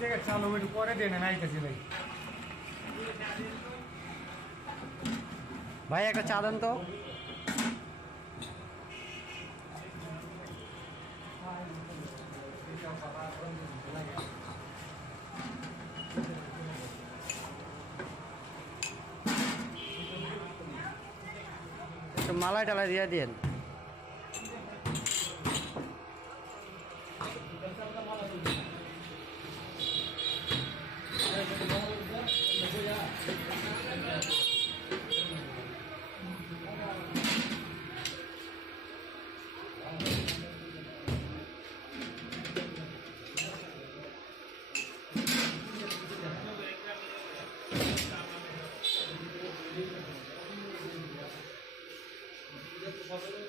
টাকা চালু একটু পরে দেন আইতেছি ভাই। ভাই একটা চা দেন তো। একটু মালাই টালাই দিয়ে দিন। সকালে